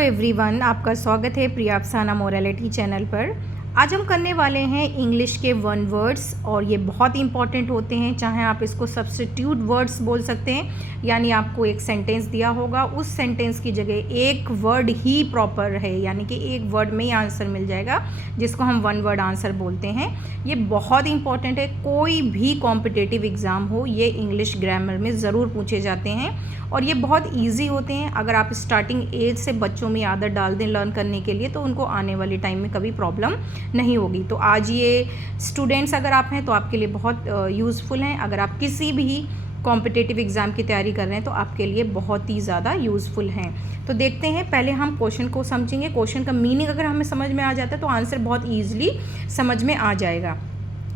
Everyone, आपका स्वागत है प्रिया अफसाना मोरालिटी चैनल पर। आज हम करने वाले हैं इंग्लिश के वन वर्ड्स और ये बहुत इंपॉर्टेंट होते हैं। चाहे आप इसको सब्स्टिट्यूट वर्ड्स बोल सकते हैं, यानी आपको एक सेंटेंस दिया होगा, उस सेंटेंस की जगह एक वर्ड ही प्रॉपर है, यानी कि एक वर्ड में ही आंसर मिल जाएगा, जिसको हम वन वर्ड आंसर बोलते हैं। ये बहुत इंपॉर्टेंट है। कोई भी कॉम्पिटिटिव एग्ज़ाम हो, ये इंग्लिश ग्रामर में ज़रूर पूछे जाते हैं और ये बहुत ईजी होते हैं। अगर आप स्टार्टिंग एज से बच्चों में आदत डाल दें लर्न करने के लिए, तो उनको आने वाले टाइम में कभी प्रॉब्लम नहीं होगी। तो आज ये स्टूडेंट्स अगर आप हैं तो आपके लिए बहुत यूज़फुल हैं। अगर आप किसी भी कॉम्पिटिटिव एग्ज़ाम की तैयारी कर रहे हैं तो आपके लिए बहुत ही ज़्यादा यूज़फुल हैं। तो देखते हैं, पहले हम क्वेश्चन को समझेंगे। क्वेश्चन का मीनिंग अगर हमें समझ में आ जाता है तो आंसर बहुत ईजिली समझ में आ जाएगा।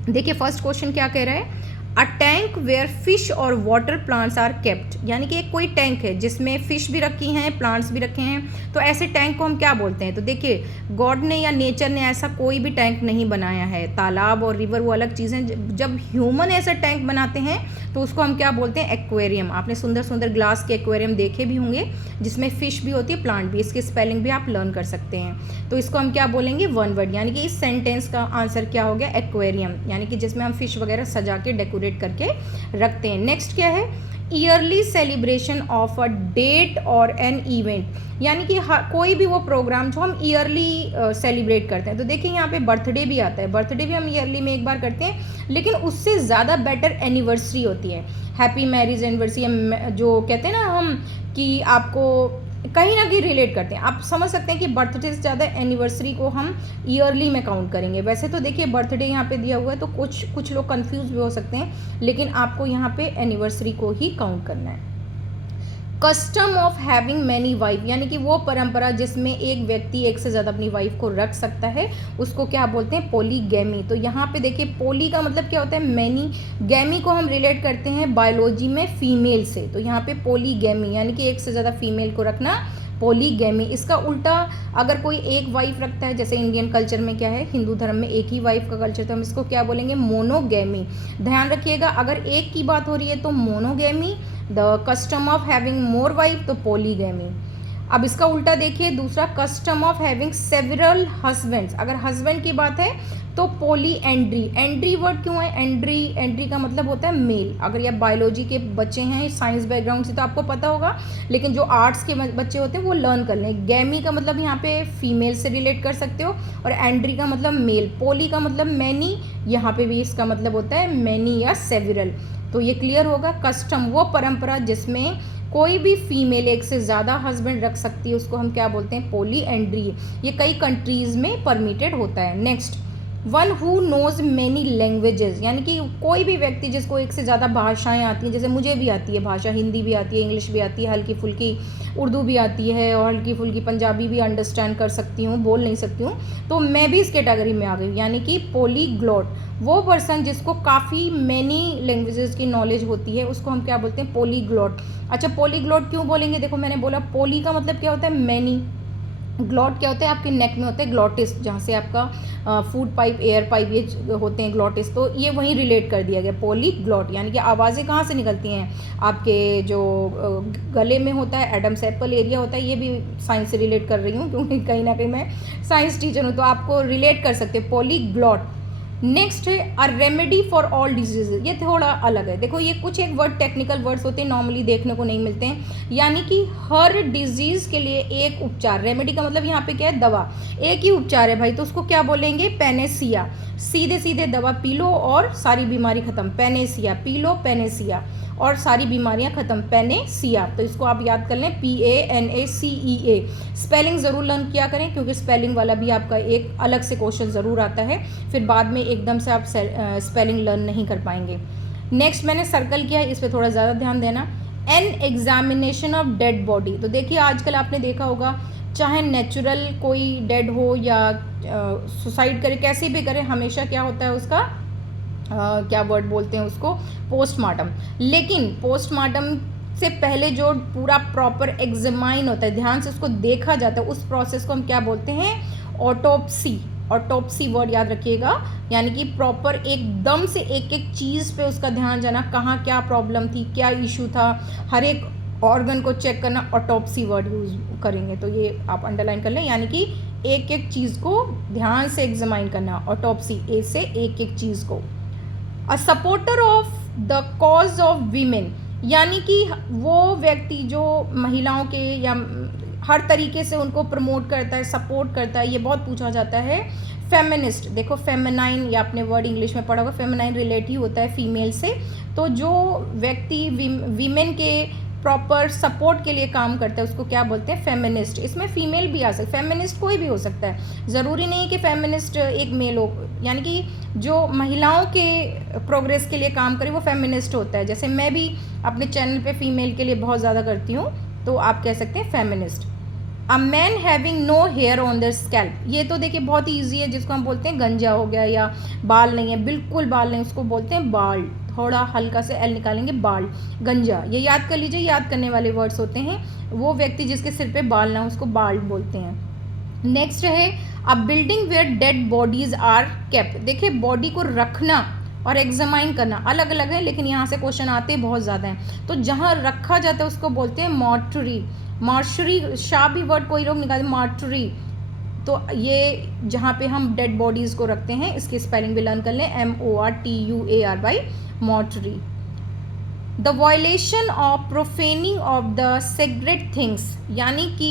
देखिए फर्स्ट क्वेश्चन क्या कह रहा है, अ टैंक वेयर फिश और वाटर प्लांट्स आर केप्ट, यानी कि एक कोई टैंक है जिसमें फ़िश भी रखी हैं, प्लांट्स भी रखे हैं। तो ऐसे टैंक को हम क्या बोलते हैं? तो देखिए, गॉड ने या नेचर ने ऐसा कोई भी टैंक नहीं बनाया है। तालाब और रिवर वो अलग चीज़ें। जब ह्यूमन ऐसा टैंक बनाते हैं तो उसको हम क्या बोलते हैं? एक्वेरियम। आपने सुंदर सुंदर ग्लास के एक्वेरियम देखे भी होंगे जिसमें फ़िश भी होती है, प्लांट भी। इसकी स्पेलिंग भी आप लर्न कर सकते हैं। तो इसको हम क्या बोलेंगे? One word. यानी कि इस सेंटेंस का आंसर क्या हो गया? एक्वेरियम, यानी कि जिसमें हम फ़िश वगैरह सजा के डेकोरेट करके रखते हैं। नेक्स्ट क्या है? Yearly celebration of a date और एन इवेंट, यानी कि कोई भी वो प्रोग्राम जो हम ईयरली सेलिब्रेट करते हैं। तो देखिए यहाँ पे बर्थडे भी आता है, बर्थडे भी हम ईयरली में एक बार करते हैं, लेकिन उससे ज़्यादा बेटर एनिवर्सरी होती है। हैप्पी मैरिज एनिवर्सरी जो कहते हैं ना हम, कि आपको कहीं ना कहीं रिलेट करते हैं। आप समझ सकते हैं कि बर्थडे से ज़्यादा एनिवर्सरी को हम ईयरली में काउंट करेंगे। वैसे तो देखिए बर्थडे यहाँ पे दिया हुआ है तो कुछ लोग कंफ्यूज भी हो सकते हैं, लेकिन आपको यहाँ पे एनिवर्सरी को ही काउंट करना है। Custom of having many wife, यानी कि वो परंपरा जिसमें एक व्यक्ति एक से ज़्यादा अपनी वाइफ को रख सकता है, उसको क्या बोलते हैं? पोलीगैमी। तो यहाँ पे देखिए पोली का मतलब क्या होता है? मैनी। गैमी को हम रिलेट करते हैं बायोलॉजी में फीमेल से। तो यहाँ पे पोलीगैमी यानी कि एक से ज़्यादा फीमेल को रखना, पोलीगैमी। इसका उल्टा अगर कोई एक वाइफ रखता है, जैसे इंडियन कल्चर में क्या है, हिंदू धर्म में एक ही वाइफ का कल्चर, तो हम इसको क्या बोलेंगे? मोनोगैमी। ध्यान रखिएगा, अगर एक की बात हो रही है तो monogamy, the custom of having more wife तो पोलीगैमी। अब इसका उल्टा देखिए, दूसरा custom of having several husbands. अगर हस्बैंड की बात है तो पोली एंड्री। एंड्री वर्ड क्यों है? एंड्री का मतलब होता है मेल। अगर ये बायोलॉजी के बच्चे हैं साइंस बैकग्राउंड से तो आपको पता होगा, लेकिन जो आर्ट्स के बच्चे होते हैं वो लर्न कर लें। गैमी का मतलब यहाँ पे फीमेल से रिलेट कर सकते हो, और एंड्री का मतलब मेल। पोली का मतलब मैनी, यहाँ पे भी इसका मतलब होता है मैनी या सेवरल। तो ये क्लियर होगा। कस्टम वो परंपरा जिसमें कोई भी फीमेल एक से ज़्यादा हस्बैंड रख सकती है, उसको हम क्या बोलते हैं? पोली एंड्री। ये कई कंट्रीज़ में परमिटेड होता है। Next, one who nose many languages, यानी कि कोई भी व्यक्ति जिसको एक से ज़्यादा भाषाएं आती हैं। जैसे मुझे भी आती है भाषा, हिंदी भी आती है, इंग्लिश भी आती है, हल्की फुल्की उर्दू भी आती है, और हल्की फुल्की पंजाबी भी अंडरस्टैंड कर सकती हूँ, बोल नहीं सकती हूँ, तो मैं भी इस कैटेगरी में आ गई। यानी कि पोलीग्लॉट, वो पर्सन जिसको काफ़ी मैनी लैंग्वेजेस की नॉलेज होती है, उसको हम क्या बोलते हैं? पोलीग्लॉट। अच्छा, पोलीग्लॉट क्यों बोलेंगे? देखो मैंने बोला पोली का मतलब क्या होता है? मैनी। ग्लॉट क्या होता है? आपके नेक में होता है ग्लॉटिस, जहाँ से आपका फूड पाइप, एयर पाइप ये होते हैं ग्लॉटिस। तो ये वहीं रिलेट कर दिया गया, पोली ग्लॉट। यानी कि आवाज़ें कहाँ से निकलती हैं? आपके जो गले में होता है, एडम सेपल एरिया होता है। ये भी साइंस से रिलेट कर रही हूँ क्योंकि कहीं ना कहीं मैं साइंस टीचर हूँ, तो आपको रिलेट कर सकते हैं, पोली ग्लॉट। नेक्स्ट है a remedy for all disease. ये थोड़ा अलग है। देखो ये कुछ एक वर्ड टेक्निकल वर्ड्स होते हैं, नॉर्मली देखने को नहीं मिलते हैं। यानी कि हर डिजीज़ के लिए एक उपचार। रेमेडी का मतलब यहाँ पे क्या है? दवा। एक ही उपचार है भाई, तो उसको क्या बोलेंगे? पेनेसिया। सीधे सीधे दवा पी लो और सारी बीमारी खत्म। पेनेसिया पी लो, पेनेसिया, और सारी बीमारियां खत्म। पेनेसिया। तो इसको आप याद कर लें, PANACEA। स्पेलिंग ज़रूर लर्न किया करें, क्योंकि स्पेलिंग वाला भी आपका एक अलग से क्वेश्चन ज़रूर आता है, फिर बाद में एकदम से आप स्पेलिंग लर्न नहीं कर पाएंगे। नेक्स्ट मैंने सर्कल किया है, इस पर थोड़ा ज़्यादा ध्यान देना। An examination of dead body. तो देखिए आजकल आपने देखा होगा, चाहे नेचुरल कोई डेड हो या सुसाइड करे, कैसे भी करे, हमेशा क्या होता है उसका क्या वर्ड बोलते हैं उसको? पोस्टमार्टम। लेकिन पोस्टमार्टम से पहले जो पूरा प्रॉपर एग्जामाइन होता है, ध्यान से उसको देखा जाता है, उस प्रोसेस को हम क्या बोलते हैं? ऑटोप्सी। ऑटोप्सी वर्ड याद रखिएगा, यानी कि प्रॉपर एकदम से एक एक चीज़ पे उसका ध्यान जाना, कहाँ क्या प्रॉब्लम थी, क्या इशू था, हर एक ऑर्गन को चेक करना, ऑटोप्सी वर्ड यूज़ करेंगे, तो ये आप अंडरलाइन कर लें, यानी कि एक एक चीज़ को ध्यान से एग्जामाइन करना, ऑटोप्सी, ए से एक एक चीज़ को। A supporter of the cause of women, यानी कि वो व्यक्ति जो महिलाओं के या हर तरीके से उनको प्रमोट करता है, सपोर्ट करता है, ये बहुत पूछा जाता है। फेमिनिस्ट, देखो फेमिनाइन, या आपने वर्ड इंग्लिश में पढ़ा होगा, फेमिनाइन रिलेटिव होता है फीमेल से, तो जो व्यक्ति वीमेन के प्रॉपर सपोर्ट के लिए काम करता है उसको क्या बोलते हैं, फेमिनिस्ट। इसमें फीमेल भी आ सकता है, फेमिनिस्ट कोई भी हो सकता है, ज़रूरी नहीं है कि फेमिनिस्ट एक मेल हो, यानी कि जो महिलाओं के प्रोग्रेस के लिए काम करे वो फेमिनिस्ट होता है। जैसे मैं भी अपने चैनल पे फीमेल के लिए बहुत ज़्यादा करती हूँ, तो आप कह सकते हैं feminist. A man having no hair on the scalp, ये तो देखिए बहुत ही ईजी है, जिसको हम बोलते हैं गंजा हो गया, या बाल नहीं है, बिल्कुल बाल नहीं, उसको बोलते हैं बाल्ड, थोड़ा हल्का से एल निकालेंगे, बाल्ड, गंजा, ये याद कर लीजिए, याद करने वाले वर्ड्स होते हैं। वो व्यक्ति जिसके सिर पे बाल ना, उसको बाल्ड बोलते हैं। नेक्स्ट है a building where dead bodies are kept, देखिए बॉडी को रखना और एग्जामाइन करना अलग अलग है, लेकिन यहाँ से क्वेश्चन आते हैं बहुत ज़्यादा हैं। तो जहाँ रखा जाता है उसको बोलते हैं मॉर्चरी, मॉर्चरी, शाह भी वर्ड कोई लोग निकालते, मॉर्चरी, तो ये जहाँ पे हम डेड बॉडीज़ को रखते हैं, इसकी स्पेलिंग भी लर्न कर लें, MORTUARY, mortuary. The violation of profaning of the sacred things, यानी कि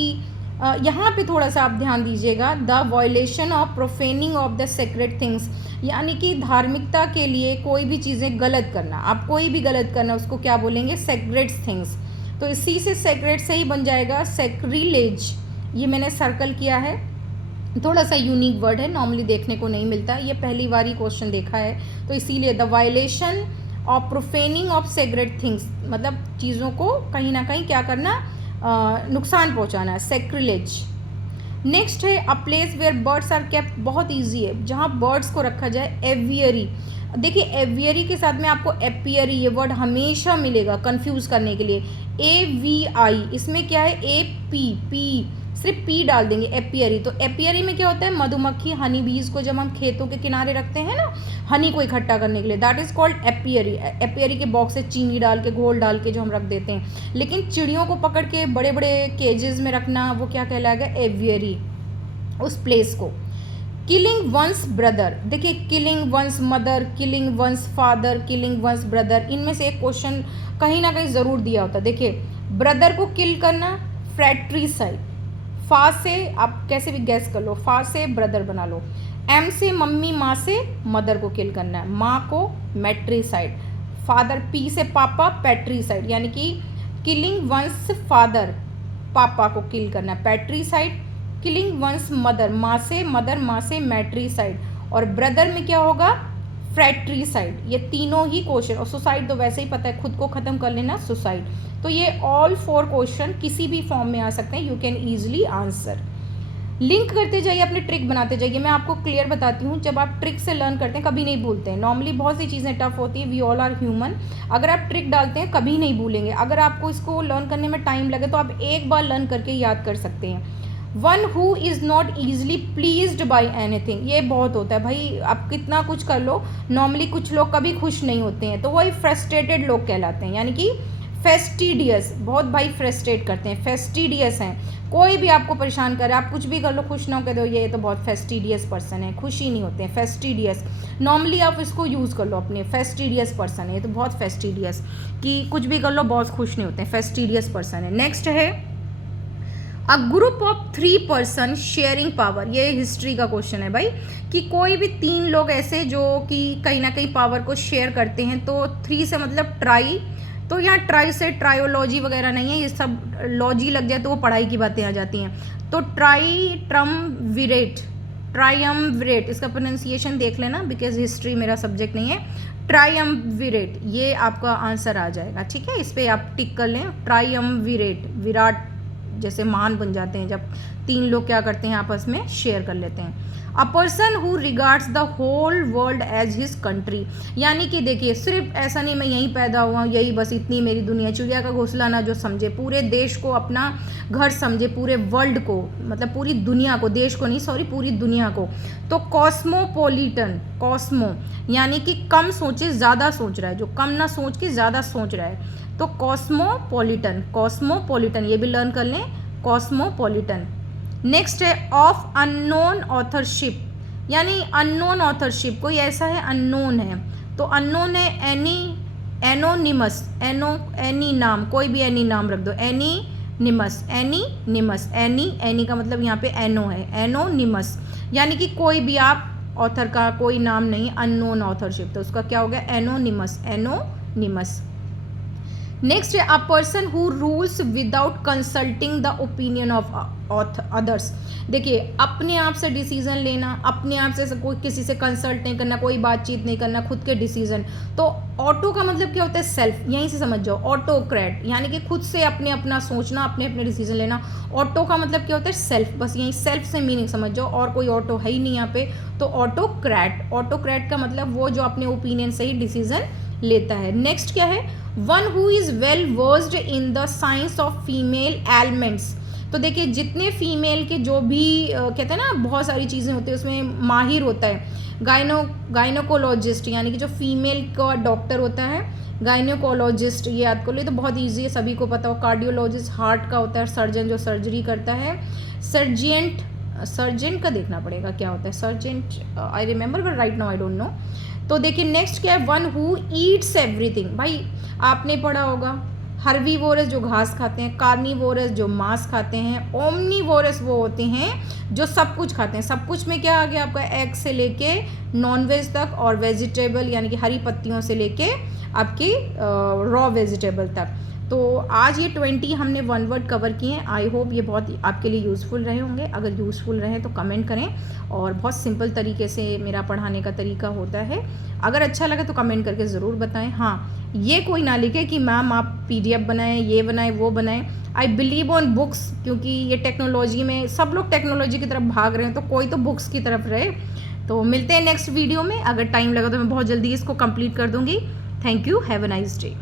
यहाँ पे थोड़ा सा आप ध्यान दीजिएगा, the violation of profaning of the sacred things, यानी कि धार्मिकता के लिए कोई भी चीज़ें गलत करना, आप कोई भी गलत करना उसको क्या बोलेंगे, सेक्रेड थिंग्स। तो इसी से सेक्रेड से ही बन जाएगा सैक्रिलेज, ये मैंने सर्कल किया है, थोड़ा सा यूनिक वर्ड है, नॉर्मली देखने को नहीं मिलता, ये पहली बार ही क्वेश्चन देखा है, तो इसीलिए the violation of profaning of sacred things, मतलब चीज़ों को कहीं ना कहीं क्या करना, नुकसान पहुंचाना है, सैक्रिलेज। नेक्स्ट है a place where birds are kept, बहुत इजी है, जहाँ बर्ड्स को रखा जाए, एवियरी। देखिए एवियरी के साथ में आपको एपियरी ये वर्ड हमेशा मिलेगा कंफ्यूज करने के लिए, AVI, इसमें क्या है, AP, सिर्फ पी डाल देंगे, एपियरी। तो एपियरी में क्या होता है, मधुमक्खी, हनी बीज को जब हम खेतों के किनारे रखते हैं ना, हनी को इकट्ठा करने के लिए, that is called apiary. Apiary के बॉक्स से चीनी डाल के, घोल डाल के जो हम रख देते हैं, लेकिन चिड़ियों को पकड़ के बड़े बड़े केजेस में रखना, वो क्या कहलाएगा, एवियरी, उस प्लेस को। किलिंग वंस ब्रदर, देखिए killing once mother, killing once father, killing once brother, इनमें से एक क्वेश्चन कहीं ना कहीं ज़रूर दिया होता है। देखिए ब्रदर को किल करना, फ्रैट्रिसाइड, फा से आप कैसे भी गैस कर लो, फा से ब्रदर बना लो, एम से मम्मी, माँ से मदर को किल करना है, माँ को मैट्रिसाइड, फादर, पी से पापा, पैट्रिसाइड, यानी कि किलिंग वंस फादर, पापा को किल करना है, पैट्रिसाइड। किलिंग वंस मदर, माँ से मदर, माँ से मैट्रिसाइड, और ब्रदर में क्या होगा, फ्रैट्रिसाइड। ये तीनों ही क्वेश्चन, और सुसाइड तो वैसे ही पता है, खुद को ख़त्म कर लेना, सुसाइड। तो ये ऑल 4 क्वेश्चन किसी भी फॉर्म में आ सकते हैं, you can easily answer. Link करते जाइए, अपने ट्रिक बनाते जाइए। मैं आपको क्लियर बताती हूँ, जब आप ट्रिक से लर्न करते हैं कभी नहीं भूलते हैं। नॉर्मली बहुत सी चीज़ें टफ होती हैं, वी ऑल आर ह्यूमन। अगर आप ट्रिक डालते हैं कभी नहीं भूलेंगे। अगर आपको इसको लर्न करने में टाइम लगे तो आप एक बार लर्न करके याद कर सकते हैं। One who is not easily pleased by anything, ये बहुत होता है भाई, आप कितना कुछ कर लो, नॉर्मली कुछ लोग कभी खुश नहीं होते हैं, तो वही फ्रस्ट्रेटेड लोग कहलाते हैं, यानी कि फेस्टिडियस, बहुत भाई फ्रस्ट्रेट करते हैं, फेस्टिडियस हैं। कोई भी आपको परेशान करे, आप कुछ भी कर लो, खुश ना कर दो, ये तो बहुत फेस्टिडियस पर्सन है, खुश ही नहीं होते हैं, फेस्टिडियस। नॉर्मली आप इसको यूज़ कर लो अपने, फेस्टिडियस पर्सन है, ये तो बहुत फेस्टिडियस, कि कुछ भी कर लो बहुत खुश नहीं होते हैं, फेस्टिडियस पर्सन है। नेक्स्ट है a group of 3 person sharing power, ये हिस्ट्री का क्वेश्चन है भाई, कि कोई भी 3 लोग ऐसे जो कि कहीं ना कहीं पावर को शेयर करते हैं, तो 3 से मतलब ट्राई, तो यहाँ ट्राई से ट्रायोलॉजी वगैरह नहीं है, ये सब लॉजी लग जाए तो वो पढ़ाई की बातें आ जाती हैं। तो ट्राइट्रमविरेट, ट्रायम्विरेट, इसका प्रोनाउंसिएशन देख लेना, बिकॉज हिस्ट्री मेरा सब्जेक्ट नहीं है। ट्रायम्विरेट, ये आपका आंसर आ जाएगा, ठीक है, इस पर आप टिक कर लें। ट्रायम्विरेट, विराट जैसे मान बन जाते हैं जब 3 लोग क्या करते हैं, आपस में शेयर कर लेते हैं। A person who regards the whole world as his country, यानी कि देखिए सिर्फ ऐसा नहीं मैं यहीं पैदा हुआ, यही बस इतनी मेरी दुनिया, चिड़िया का घोंसला ना जो समझे, पूरे देश को अपना घर समझे, पूरे वर्ल्ड को, मतलब पूरी दुनिया को, देश को नहीं सॉरी, पूरी दुनिया को। तो कॉस्मोपोलिटन, कॉस्मो यानी कि कम सोचे ज़्यादा सोच रहा है, जो कम ना सोच के ज़्यादा सोच रहा है। तो कॉस्मोपॉलिटन, कॉस्मोपॉलिटन ये भी लर्न कर लें, कॉस्मोपॉलिटन। नेक्स्ट है ऑफ अननोन ऑथरशिप, यानी अननोन ऑथरशिप, कोई ऐसा है अननोन है, तो अननोन है एनी, एनोनिमस, एनी नाम, कोई भी एनी नाम रख दो, एनीनिमस, एनीनिमस, एनी का मतलब यहाँ पे एनो है, एनोनिमस, यानी कि कोई भी आप ऑथर का कोई नाम नहीं, अननोन ऑथरशिप, तो उसका क्या हो गया, एनोनिमस, एनोनिमस। नेक्स्ट है अ person who rules without consulting the opinion of others. देखिए अपने आप से डिसीजन लेना, अपने आप से कोई किसी से कंसल्ट नहीं करना, कोई बातचीत नहीं करना, खुद के डिसीजन। तो ऑटो का मतलब क्या होता है, सेल्फ, यहीं से समझ जाओ, ऑटोक्रेट यानी कि खुद से अपने अपना सोचना, अपने अपने डिसीजन लेना। ऑटो का मतलब क्या होता है, सेल्फ, बस यहीं सेल्फ से मीनिंग समझ जाओ, और कोई ऑटो है ही नहीं यहाँ पे। तो ऑटोक्रेट, ऑटोक्रेट का मतलब वो जो अपने ओपिनियन से ही डिसीजन लेता है। नेक्स्ट क्या है, one who is well versed in the science of female elements. तो देखिए जितने फीमेल के जो भी कहते हैं ना बहुत सारी चीज़ें होती है उसमें माहिर होता है। गायनोकोलॉजिस्ट यानी कि जो फीमेल का डॉक्टर होता है, गायनोकोलॉजिस्ट ये याद कर लो, तो बहुत ईजी है, सभी को पता हो। कार्डियोलॉजिस्ट हार्ट का होता है, सर्जन जो सर्जरी करता है। सर्जेंट का देखना पड़ेगा क्या होता है, sergeant I remember but right now I don't know. तो देखिए नेक्स्ट क्या है, वन हु ईट्स एवरीथिंग। भाई आपने पढ़ा होगा, हर्बीवोरस जो घास खाते हैं, कार्निवोरस जो मांस खाते हैं, ओमनीवोरस वो होते हैं जो सब कुछ खाते हैं। सब कुछ में क्या आ गया आपका, एग से लेके नॉनवेज तक, और वेजिटेबल यानी कि हरी पत्तियों से लेके आपकी रॉ वेजिटेबल तक। तो आज ये 20 हमने वन वर्ड कवर किए हैं। आई होप ये बहुत आपके लिए यूज़फुल रहे होंगे। अगर यूज़फुल रहे तो कमेंट करें, और बहुत सिंपल तरीके से मेरा पढ़ाने का तरीका होता है। अगर अच्छा लगा तो कमेंट करके ज़रूर बताएं। हाँ, ये कोई ना लिखे कि मैम आप PDF बनाएं, ये बनाएं, वो बनाएं। आई बिलीव ऑन बुक्स, क्योंकि ये टेक्नोलॉजी में सब लोग टेक्नोलॉजी की तरफ भाग रहे हैं, तो कोई तो बुक्स की तरफ रहे। तो मिलते हैं नेक्स्ट वीडियो में। अगर टाइम लगा तो मैं बहुत जल्दी इसको कंप्लीट कर दूँगी। Thank you, have a nice day.